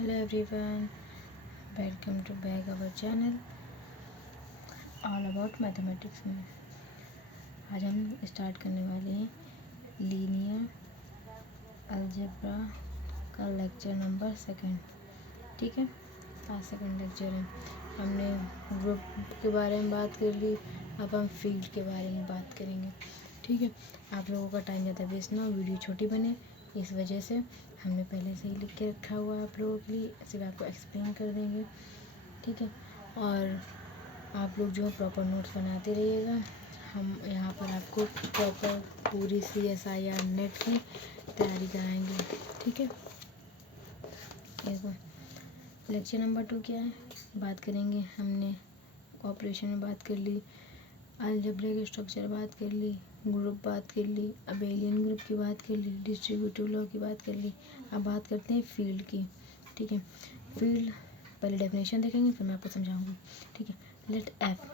Hello everyone, welcome to back our channel all about mathematics में। आज हम start करने वाले हैं लीनियर अलजेब्रा का लेक्चर नंबर 2। ठीक है, आज सेकंड लेक्चर है। हमने ग्रुप के बारे में बात कर ली, अब हम फील्ड के बारे में बात करेंगे। ठीक है, आप लोगों का टाइम ज़्यादा वेस्ट ना हो, वीडियो छोटी बने, इस वजह से हमने पहले से ही लिख के रखा हुआ है आप लोगों के लिए, सिर्फ आपको एक्सप्लेन कर देंगे। ठीक है, और आप लोग जो है प्रॉपर नोट्स बनाते रहिएगा। हम यहाँ पर आपको प्रॉपर पूरी CSIR नेट की तैयारी कराएंगे। ठीक है, देखो लेक्चर नंबर 2 क्या है, बात करेंगे। हमने ऑपरेशन में बात कर ली, अलजेब्रिक स्ट्रक्चर बात कर ली, ग्रुप बात कर ली, अबेलियन ग्रुप की बात कर ली, डिस्ट्रीब्यूटिव लॉ की बात कर ली। अब बात करते हैं फील्ड की। ठीक है, फील्ड पहले डेफिनेशन देखेंगे, फिर मैं आपको समझाऊंगी। ठीक है, let F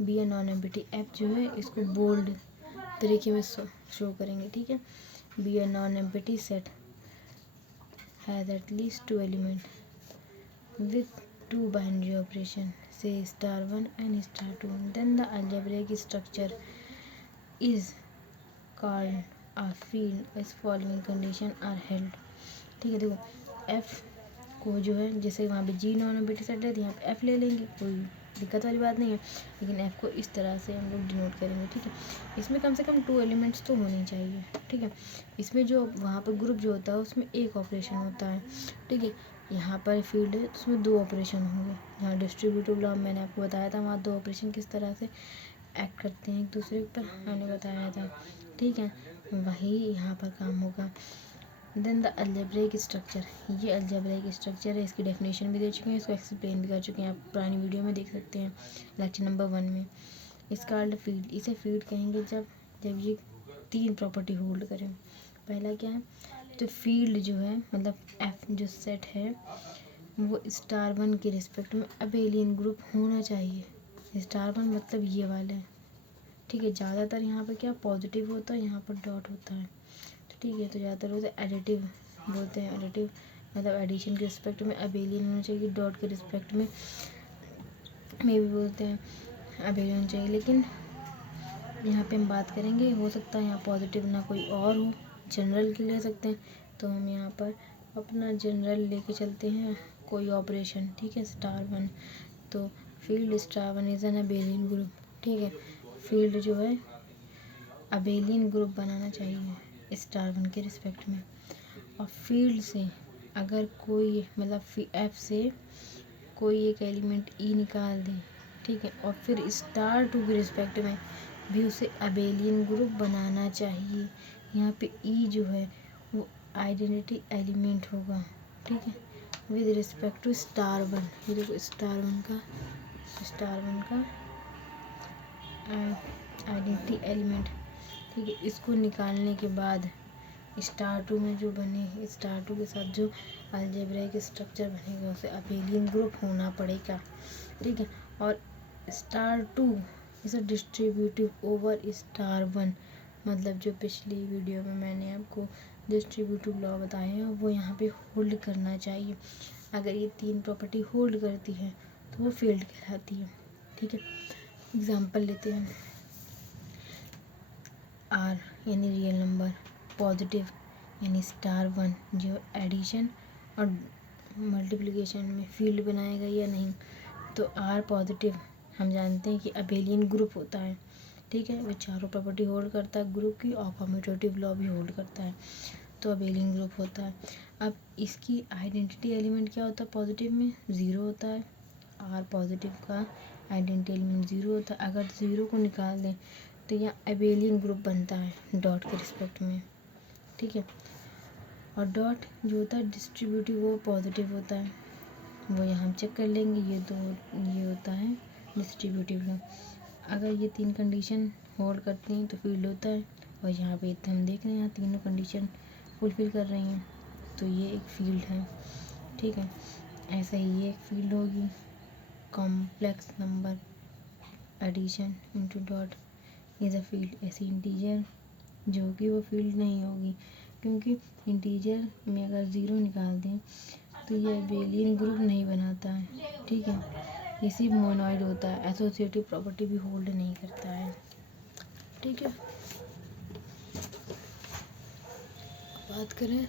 be a non empty. F जो है इसको बोल्ड तरीके में शो करेंगे। ठीक है, be a non empty set has at least 2 element with 2 binary operation, say *1 and *2, then the algebraic structure is called a field as following condition are held। ठीक है, देखो f को जो है, जैसे वहाँ पे g नॉन एम्प्टी सेट है तो यहाँ पे f ले लेंगे, कोई दिक्कत वाली बात नहीं है, लेकिन f को इस तरह से हम लोग डिनोट करेंगे। ठीक है, इसमें कम से कम 2 एलिमेंट्स तो होने चाहिए। ठीक है, इसमें जो वहाँ पर ग्रुप जो होता है उसमें एक ऑपरेशन होता है। ठीक है, यहाँ पर फील्ड है तो उसमें 2 ऑपरेशन होंगे। जहाँ डिस्ट्रीब्यूटिव लॉ मैंने आपको बताया था, वहाँ 2 ऑपरेशन किस तरह से एक्ट करते हैं एक दूसरे पर, मैंने बताया था। ठीक है, वही यहाँ पर काम होगा। देन द अलजेब्रिक स्ट्रक्चर, ये अलजेब्रिक स्ट्रक्चर है, इसकी डेफिनेशन भी दे चुके हैं, इसको एक्सप्लेन भी कर चुके हैं, आप पुरानी वीडियो में देख सकते हैं लेक्चर नंबर 1 में। इसका फील्ड, इसे फील्ड कहेंगे जब ये 3 प्रॉपर्टी होल्ड करें। पहला क्या है, तो फील्ड जो है मतलब एफ जो सेट है वो *1 के रिस्पेक्ट में अबेलियन ग्रुप होना चाहिए। *1 मतलब ये वाले हैं। ठीक है, ज़्यादातर यहाँ पर क्या पॉजिटिव होता है, यहाँ पर डॉट होता है। ठीक है, तो ज़्यादातर होता है एडिटिव बोलते हैं, एडिटिव मतलब एडिशन के रिस्पेक्ट में अबेलियन होना चाहिए, डॉट के रिस्पेक्ट में भी बोलते हैं अबेलियन होना चाहिए। लेकिन यहाँ पे हम बात करेंगे, हो सकता है यहाँ पॉजिटिव ना कोई और हो, जनरल के ले सकते हैं, तो हम यहाँ पर अपना जनरल लेके चलते हैं कोई ऑपरेशन। ठीक है, *1, तो field *1 is an abelian group. ठीक है, फील्ड जो है अबेलियन ग्रुप बनाना चाहिए *1 के रिस्पेक्ट में। और फील्ड से अगर कोई मतलब एफ से कोई एक एलिमेंट ई निकाल दे, ठीक है, और फिर *2 के रिस्पेक्ट में भी उसे अबेलियन ग्रुप बनाना चाहिए। यहाँ पे ई जो है वो आइडेंटिटी एलिमेंट होगा। ठीक है, विद रिस्पेक्ट टू *1। ये देखो *1 का आइडेंटिटी एलिमेंट। ठीक है, इसको निकालने के बाद *2 में जो बने, *2 के साथ जो अलजेब्रिक स्ट्रक्चर बनेगा उसे अबेलियन ग्रुप होना पड़ेगा। ठीक है, और *2 इज अ डिस्ट्रीब्यूटिव ओवर *1, मतलब जो पिछली वीडियो में मैंने आपको डिस्ट्रीब्यूटिव लॉ बताए हैं वो यहाँ पे होल्ड करना चाहिए। अगर ये 3 प्रॉपर्टी होल्ड करती है तो वो फील्ड कहलाती है। ठीक है, एग्जांपल लेते हैं। आर यानी रियल नंबर, पॉजिटिव यानी *1 जो एडिशन और मल्टीप्लिकेशन में फील्ड बनाएगा या नहीं, तो आर पॉजिटिव हम जानते हैं कि अबेलियन ग्रुप होता है। ठीक है, वो चारों प्रॉपर्टी होल्ड करता है ग्रुप की, और कम्यूटेटिव लॉ भी होल्ड करता है, तो अबेलियन ग्रुप होता है। अब इसकी आइडेंटिटी एलिमेंट क्या होता है, पॉजिटिव में 0 होता है। आर पॉजिटिव का आइडेंटिटी एलिमेंट 0 होता है। अगर 0 को निकाल दें तो यहाँ अबेलियन ग्रुप बनता है डॉट के रिस्पेक्ट में। ठीक है, और डॉट जो होता है डिस्ट्रीब्यूटिव वो पॉजिटिव होता है, वो यहाँ हम चेक कर लेंगे। ये होता है डिस्ट्रीब्यूटिव लॉ। अगर ये 3 कंडीशन होल्ड करती हैं तो फील्ड होता है, और यहाँ पे हम देख रहे हैं यहाँ तीनों कंडीशन फुलफिल कर रही हैं, तो ये एक फील्ड है। ठीक है, ऐसा ही ये एक फील्ड होगी, complex number addition into dot is a field. ऐसी इंटीजर जो कि वो फील्ड नहीं होगी, क्योंकि इंटीजर में अगर 0 निकाल दें तो ये एबेलियन ग्रुप नहीं बनाता है, ठीक है। ये सिर्फ मोनोइड होता है, एसोसिएटिव प्रॉपर्टी भी होल्ड नहीं करता है, ठीक है। बात करें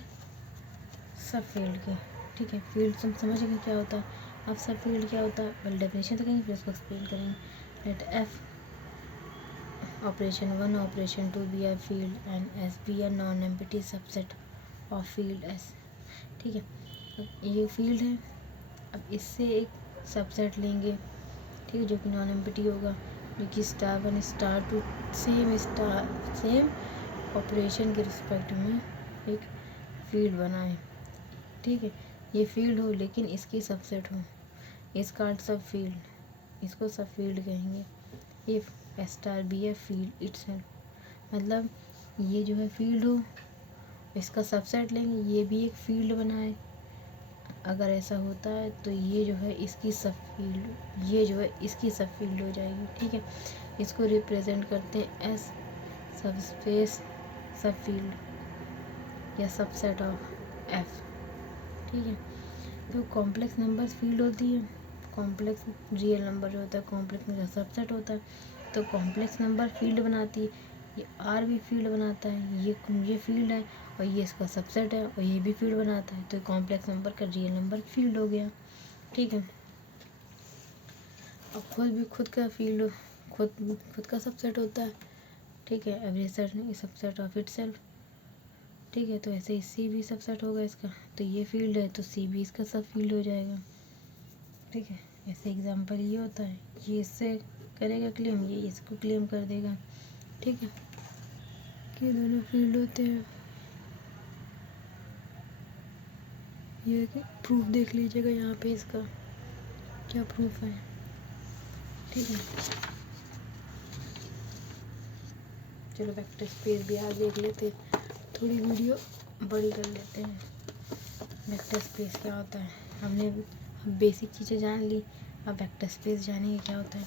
सब फील्ड की, ठीक है। फील्ड सब समझ गए क्या होता है। अब सब फील्ड क्या होता है, पहले डेफिनेशन देखेंगे फिर उसको एक्सप्लेन करेंगे। Let F operation 1 operation 2 be are field and S be are non empty subset of field S, ठीक है। अब ये फील्ड है, अब इससे एक सबसेट लेंगे, ठीक है, जो कि नॉन एम्प्टी होगा, जो कि स्टार 1 स्टार 2 सेम ऑपरेशन के रिस्पेक्ट में एक फील्ड बनाए, ठीक है। ये फील्ड हो लेकिन इसकी सबसेट हो, इसका सब फील्ड, इसको सब फील्ड कहेंगे। If S star be a field itself, मतलब ये जो है फील्ड हो, इसका सबसेट लेंगे, ये भी एक फील्ड बनाए। अगर ऐसा होता है तो ये जो है इसकी सब फील्ड, ये जो है इसकी सब फील्ड हो जाएगी, ठीक है। इसको रिप्रेजेंट करते हैं एस सब स्पेस सब फील्ड या सबसेट ऑफ एफ, ठीक है। तो कॉम्प्लेक्स नंबर फील्ड होती है, कॉम्प्लेक्स रियल नंबर जो होता है कॉम्प्लेक्स में सबसेट होता है, तो कॉम्प्लेक्स नंबर फील्ड बनाती है। ये आर भी फील्ड बनाता है, ये फील्ड है और ये इसका सबसेट है और ये भी फील्ड बनाता है, तो कॉम्प्लेक्स नंबर का रियल नंबर फील्ड हो गया, ठीक है। अब खुद का फील्ड खुद का सबसेट होता है, ठीक है। Average set subset of itself, ठीक है। तो ऐसे ही सी भी सबसेट होगा इसका, तो ये फील्ड है तो सी भी इसका सब फील्ड हो जाएगा, ठीक है। ऐसे एग्जांपल ये होता है, ये इससे करेगा क्लेम, ये इसको क्लेम कर देगा, ठीक है। ये दोनों फील्ड होते हैं। ये प्रूफ देख लीजिएगा यहाँ पे इसका क्या प्रूफ है, ठीक है। चलो वेक्टर स्पेस भी आज देख लेते हैं, थोड़ी वीडियो बड़ी कर लेते हैं। वेक्टर स्पेस क्या होता है, हमने बेसिक चीज़ें जान ली, अब वेक्टर स्पेस जानेंगे क्या होता है,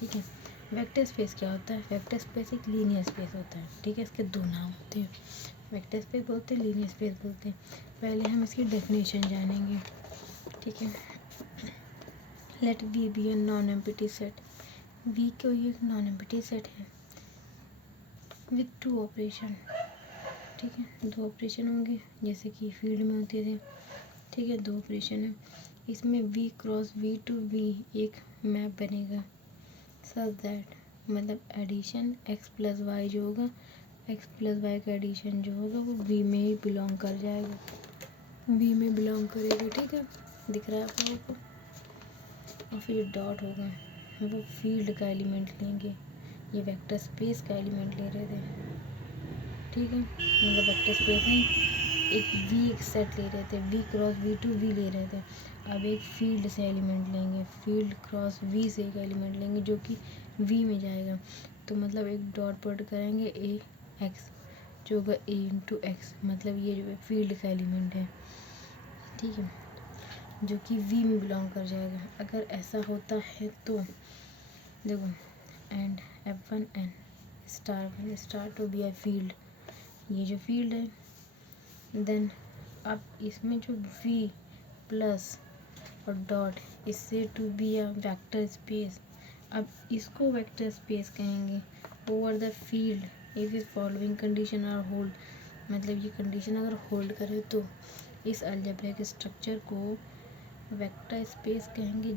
ठीक है। वेक्टर स्पेस क्या होता है, वेक्टर स्पेस एक लीनियर स्पेस होता है, ठीक है। इसके दो नाम होते हैं, वेक्टर स्पेस बोलते हैं, लीनियर स्पेस बोलते हैं। पहले हम इसकी डेफिनेशन जानेंगे, ठीक है। Let V be a non empty set, V कोई एक नॉन एम्प्टी सेट है विथ टू ऑपरेशन, ठीक है। दो ऑपरेशन होंगे जैसे कि फील्ड में होते थे, ठीक है। दो ऑपरेशन है, इसमें v cross v to v एक मैप बनेगा सच दैट, मतलब एडिशन x प्लस वाई जो होगा, x प्लस वाई का एडिशन जो होगा वो v में ही बिलोंग कर जाएगा, v में बिलोंग करेगा, ठीक है। दिख रहा है आप लोगों को। और फिर जो डॉट होगा वो फील्ड का एलिमेंट लेंगे, ये वेक्टर स्पेस का एलिमेंट ले रहे थे, ठीक है। मतलब वेक्टर स्पेस में एक वी एक सेट ले रहे थे, V cross V to V ले रहे थे। अब एक फील्ड से एलिमेंट लेंगे, फील्ड क्रॉस वी से एक एलिमेंट लेंगे जो कि वी में जाएगा, तो मतलब एक डॉट प्रोडक्ट करेंगे ए एक्स जो होगा ए इंटू एक्स, मतलब ये जो है फील्ड का एलिमेंट है, ठीक है, जो कि वी में बिलोंग कर जाएगा। अगर ऐसा होता है तो देखो and F1 and star 1 star 2 be a field, ये जो फील्ड है। देन अब इसमें जो v प्लस और डॉट, इससे to be a vector space, अब इसको वेक्टर स्पेस कहेंगे over the field if is following condition are hold, मतलब ये कंडीशन अगर होल्ड करे तो इस अलजेब्रिक स्ट्रक्चर को वेक्टर स्पेस कहेंगे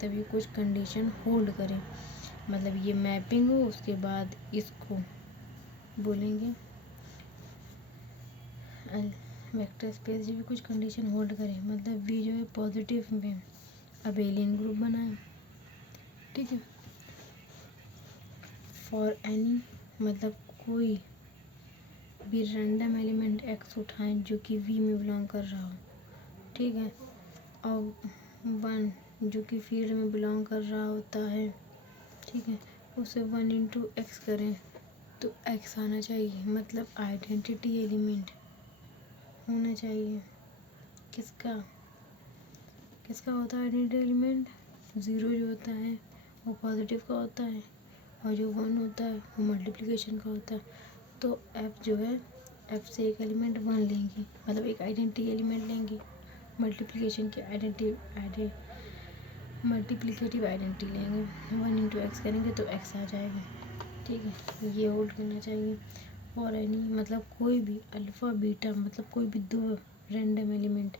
तब ये कुछ कंडीशन होल्ड करे, मतलब ये मैपिंग हो उसके बाद इसको बोलेंगे वेक्टर स्पेस जो भी कुछ कंडीशन होल्ड करे, मतलब वी जो है पॉजिटिव में अबेलियन ग्रुप बनाए, ठीक है। फॉर एनी, मतलब कोई भी रैंडम एलिमेंट एक्स उठाएं जो कि वी में बिलोंग कर रहा हो, ठीक है। और 1 जो कि फील्ड में बिलोंग कर रहा होता है, ठीक है, उसे 1 इंटू एक्स करें तो एक्स आना चाहिए, मतलब आइडेंटिटी एलिमेंट होना चाहिए। किसका होता है आइडेंटिटी एलिमेंट, ज़ीरो जो होता है वो पॉजिटिव का होता है और जो 1 होता है वो मल्टीप्लिकेशन का होता है। तो एफ जो है एफ से एक एलिमेंट 1 लेंगे, मतलब एक आइडेंटिटी एलिमेंट लेंगे, मल्टीप्लिकेशन की मल्टीप्लिकेटिव आइडेंटिटी लेंगे, 1 इंटू एक्स करेंगे तो एक्स आ जाएगा। ठीक है, ये होल्ड करना चाहिए। और एनी मतलब कोई भी अल्फ़ा बीटा मतलब कोई भी दो रैंडम एलिमेंट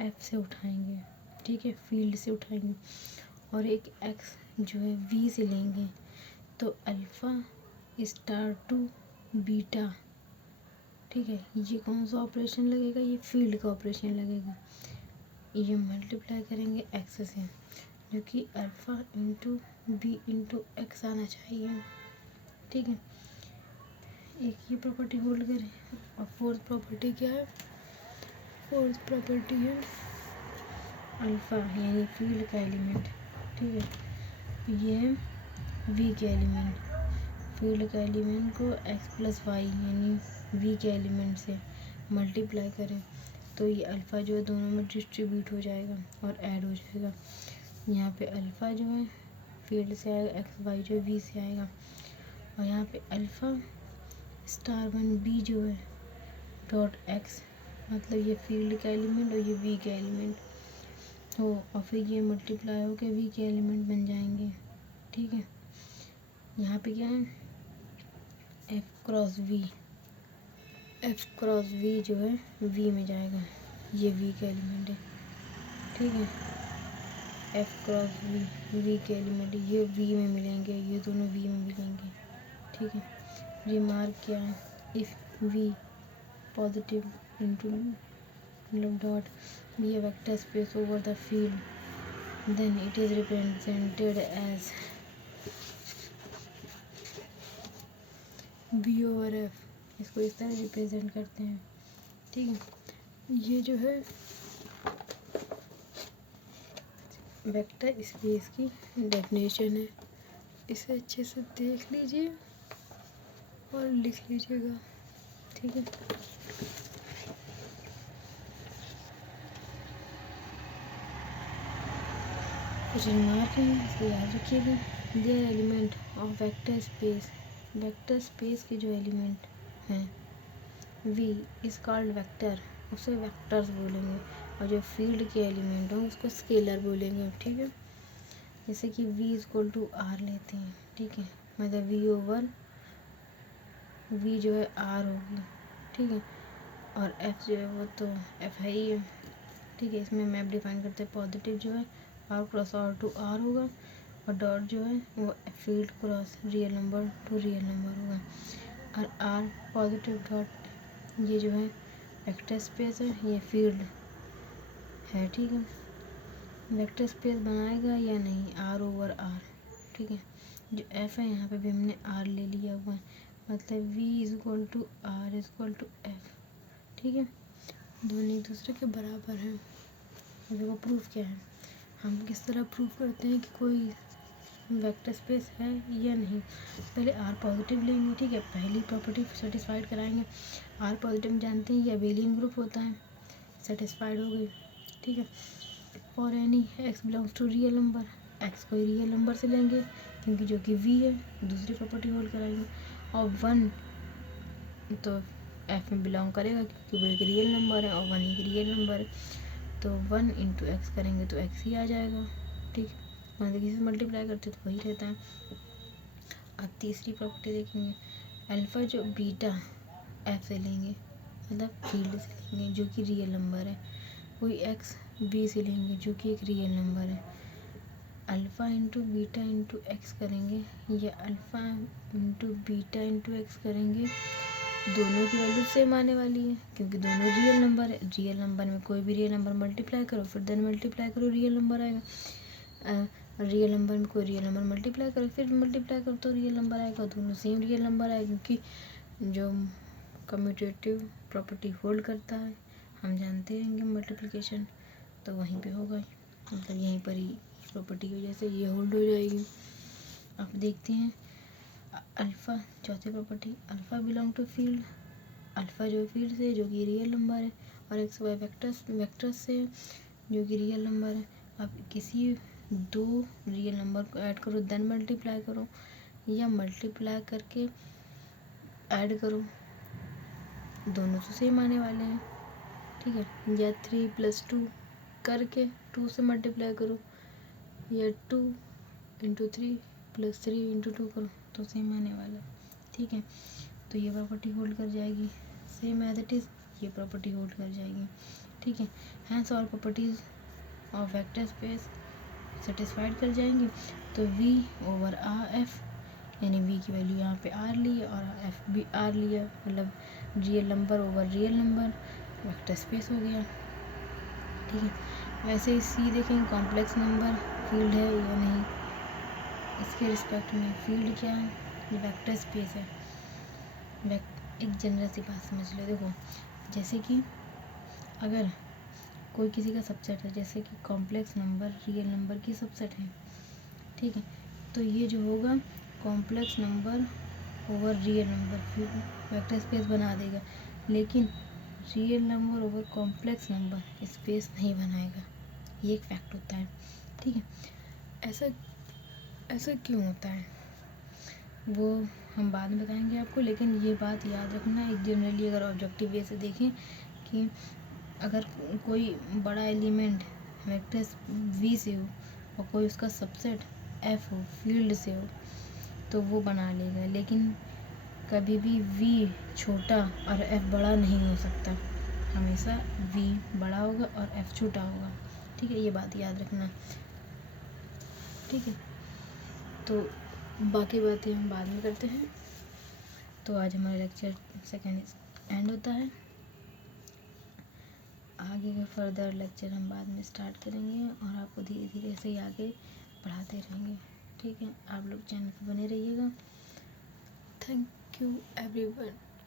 एफ से उठाएंगे, ठीक है, फील्ड से उठाएंगे, और एक एक्स जो है वी से लेंगे, तो अल्फ़ा स्टार टू बीटा, ठीक है, ये कौन सा ऑपरेशन लगेगा, ये फील्ड का ऑपरेशन लगेगा। ये मल्टीप्लाई करेंगे एक्स से, जो कि alpha into B into X आना चाहिए। ठीक है, एक ये प्रॉपर्टी होल्ड करें। और फोर्थ प्रॉपर्टी क्या है, फोर्थ प्रॉपर्टी है अल्फ़ा यानी फील्ड का एलिमेंट, ठीक है, ये है वी के एलिमेंट, फील्ड का एलिमेंट को एक्स प्लस वाई यानी वी के एलिमेंट से मल्टीप्लाई करें तो ये अल्फ़ा जो है दोनों में डिस्ट्रीब्यूट हो जाएगा और ऐड हो जाएगा। यहाँ पे अल्फ़ा जो है फील्ड से आएगा, एक्स वाई जो है वी से आएगा, और यहाँ पे अल्फ़ा स्टार वन बी जो है डॉट एक्स मतलब ये फील्ड का एलिमेंट और ये वी का एलिमेंट हो, और फिर ये मल्टीप्लाई होकर वी के एलिमेंट बन जाएंगे। ठीक है, यहाँ पे क्या है एफ क्रॉस वी जो है वी में जाएगा, ये वी का एलिमेंट है। ठीक है, एफ क्रॉस वी के एलिमेंट ये वी में मिलेंगे, ये दोनों वी में मिलेंगे। ठीक है, रिमार्क क्या है, इफ़ वी पॉजिटिव इंटू मतलब dot be a vector space over the field then it is represented as v over f, इसको इस तरह रिप्रेजेंट करते हैं। ठीक है, ये जो है वेक्टर स्पेस की डेफिनेशन है, इसे अच्छे से देख लीजिए और लिख लीजिएगा। ठीक है, कुछ रिमार्क है इसको याद रखिएगा। There element of vector space के जो एलिमेंट हैं वी इज कॉल्ड वेक्टर, उसे वेक्टर्स बोलेंगे, और जो फील्ड के एलिमेंट हों उसको स्केलर बोलेंगे। ठीक है, जैसे कि v इक्वल टू आर लेते हैं। ठीक है, मतलब v ओवर v जो है r होगी। ठीक है, और f जो है वो तो f है ही है। ठीक है, इसमें मैप डिफाइन करते हैं, पॉजिटिव जो है r cross r to r होगा, और डॉट जो है वो field cross real number to real number होगा, और r पॉजिटिव डॉट ये जो है वेक्टर स्पेस है, ये फील्ड है। ठीक है, वेक्टर स्पेस बनाएगा या नहीं r ओवर r। ठीक है, जो f है यहाँ पे भी हमने r ले लिया हुआ है, मतलब v is equal to r is equal to f। ठीक है, दोनों एक दूसरे के बराबर हैं। देखो प्रूफ क्या है, हम किस तरह प्रूफ करते हैं कि कोई वेक्टर स्पेस है या नहीं। पहले आर पॉजिटिव लेंगे। ठीक है, पहली प्रॉपर्टी सेटिस्फाइड कराएंगे। आर पॉजिटिव जानते हैं ये अबेलियन ग्रुप होता है, सेटिस्फाइड हो गई। ठीक है, for any X belongs to real number, X को रियल नंबर से लेंगे क्योंकि जो कि वी है, दूसरी प्रॉपर्टी होल्ड कराएंगे, और 1 तो एफ में बिलोंग करेगा क्योंकि वो एक रियल नंबर है और 1 एक रियल नंबर है, तो 1 इंटू एक्स करेंगे तो एक्स ही आ जाएगा। ठीक, मतलब किसी से मल्टीप्लाई करते तो वही रहता है। अब तीसरी प्रॉपर्टी देखेंगे, अल्फ़ा जो बीटा एफ से लेंगे मतलब फील्ड से लेंगे जो कि रियल नंबर है, कोई एक्स बी से लेंगे जो कि एक रियल नंबर है, alpha into beta into x करेंगे या alpha into beta into x करेंगे, दोनों की वैल्यू सेम आने वाली है क्योंकि दोनों रियल नंबर है। रियल नंबर में कोई भी रियल नंबर मल्टीप्लाई करो फिर देन मल्टीप्लाई करो रियल नंबर आएगा, रियल नंबर में कोई रियल नंबर मल्टीप्लाई करो फिर मल्टीप्लाई करो तो रियल नंबर आएगा, दोनों सेम रियल नंबर आएगा क्योंकि जो कम्यूटेटिव प्रॉपर्टी होल्ड करता है हम जानते रहेंगे मल्टीप्लिकेशन, तो वहीं पे होगा, मतलब यहीं पर ही प्रॉपर्टी की वजह से ये होल्ड हो जाएगी। अब देखते हैं अल्फ़ा, चौथी property, alpha belong to field, alpha जो फील्ड से जो कि रियल नंबर है, और एक्स वाई वेक्टर्स से जो कि रियल नंबर है। अब किसी दो रियल नंबर को ऐड करो देन मल्टीप्लाई करो या मल्टीप्लाई करके ऐड करो, दोनों से सेम आने वाले हैं। ठीक है, या 3 + 2 करके 2 से मल्टीप्लाई करो, या 2 × 3 + 3 × 2 करो तो सेम आने वाला। ठीक है, तो ये प्रॉपर्टी होल्ड कर जाएगी। सेम एज इट इज़ ये प्रॉपर्टी होल्ड कर जाएगी। ठीक है, hence all properties of vector space satisfied कर जाएंगे। तो V/RF, यानी V की वैल्यू यहाँ पे R ली और F भी R लिया, मतलब real number over real number, vector space हो गया। ठीक है, वैसे ही C देखेंगे, कॉम्प्लेक्स नंबर फील्ड है या नहीं, इसके रिस्पेक्ट में फील्ड क्या है, ये वेक्टर स्पेस है। एक जनरल सी बात समझ लो, देखो जैसे कि अगर कोई किसी का सबसेट है, जैसे कि कॉम्प्लेक्स नंबर रियल नंबर की सबसेट है, ठीक है, तो ये जो होगा complex number over real number vector space बना देगा, लेकिन real number over complex number space नहीं बनाएगा। ये एक फैक्ट होता है। ठीक है, ऐसा ऐसा क्यों होता है वो हम बाद में बताएंगे आपको, लेकिन ये बात याद रखना, एक जनरली अगर ऑब्जेक्टिव वे से देखें कि अगर कोई बड़ा एलिमेंट वेक्टर V से हो और कोई उसका सबसेट F हो, फील्ड से हो, तो वो बना लेगा, लेकिन कभी भी V छोटा और F बड़ा नहीं हो सकता, हमेशा V बड़ा होगा और F छोटा होगा। ठीक है, ये बात याद रखना। ठीक है, तो बाकी बातें हम बाद में करते हैं। तो आज हमारा लेक्चर सेकेंड एंड होता है। आगे का फर्दर लेक्चर हम बाद में स्टार्ट करेंगे और आपको धीरे धीरे से ही आगे पढ़ाते रहेंगे। ठीक है, आप लोग चैनल पर बने रहिएगा। Thank you everyone.